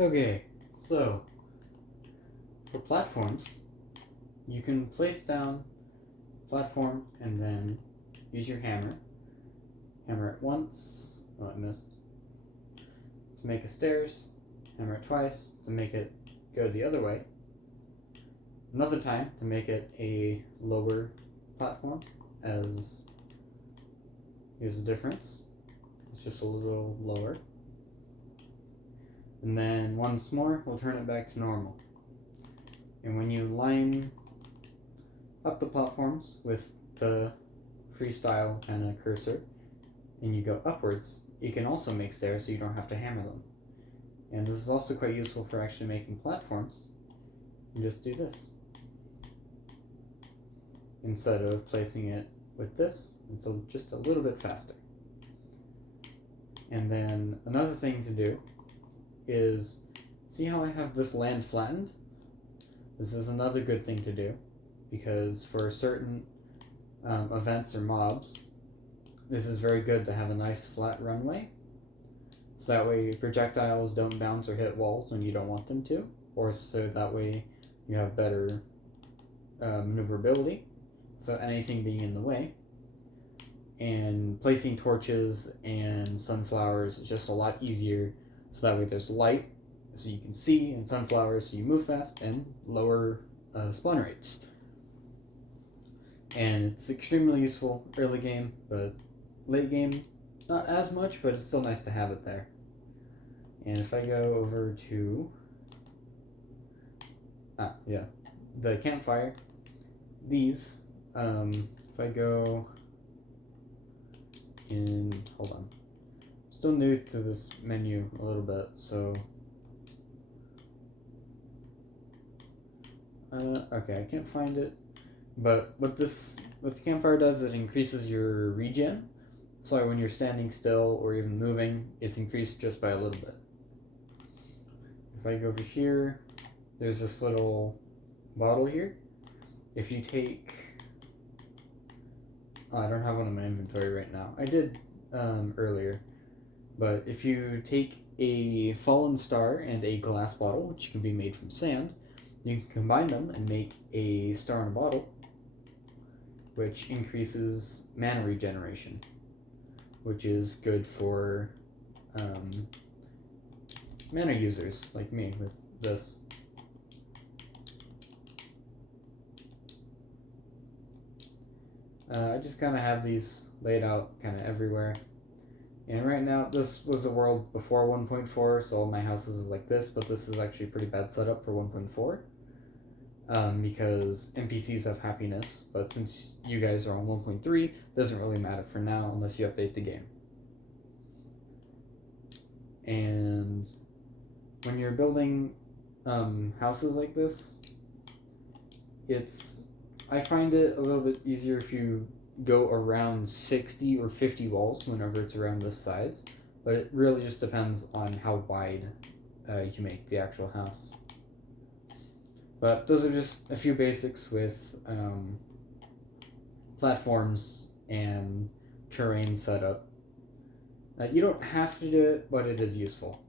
Okay, so for platforms, you can place down platform and then use your hammer. Hammer it once. Oh, I missed. To make a stairs. Hammer it twice to make it go the other way. Another time to make it a lower platform, as here's the difference. It's just a little lower. And then once more, we'll turn it back to normal. And when you line up the platforms with the freestyle kind of cursor and you go upwards, you can also make stairs so you don't have to hammer them. And this is also quite useful for actually making platforms. You just do this instead of placing it with this, and so just a little bit faster. And then another thing to do is, see how I have this land flattened? This is another good thing to do, because for certain events or mobs, this is very good to have a nice flat runway, so that way projectiles don't bounce or hit walls when you don't want them to, or so that way you have better maneuverability without anything being in the way. And placing torches and sunflowers is just a lot easier, so that way there's light so you can see, and sunflowers so you move fast, and lower spawn rates. And it's extremely useful early game, but late game not as much, but it's still nice to have it there. And if I go over to the campfire, these if I go in, hold on, I'm still new to this menu a little bit, so okay, I can't find it, but what the campfire does, it increases your regen, so when you're standing still or even moving, it's increased just by a little bit. If I go over here, there's this little bottle here. If you take, I don't have one in my inventory right now. I did earlier, but if you take a fallen star and a glass bottle, which can be made from sand, you can combine them and make a star in a bottle, which increases mana regeneration, which is good for mana users like me with this. I just kind of have these laid out kind of everywhere. And right now, this was a world before 1.4, so all my houses is like this, but this is actually a pretty bad setup for 1.4. Because NPCs have happiness, but since you guys are on 1.3, it doesn't really matter for now unless you update the game. And when you're building houses like this, I find it a little bit easier if you go around 60 or 50 walls whenever it's around this size, but it really just depends on how wide you make the actual house. But those are just a few basics with platforms and terrain setup. You don't have to do it, but it is useful.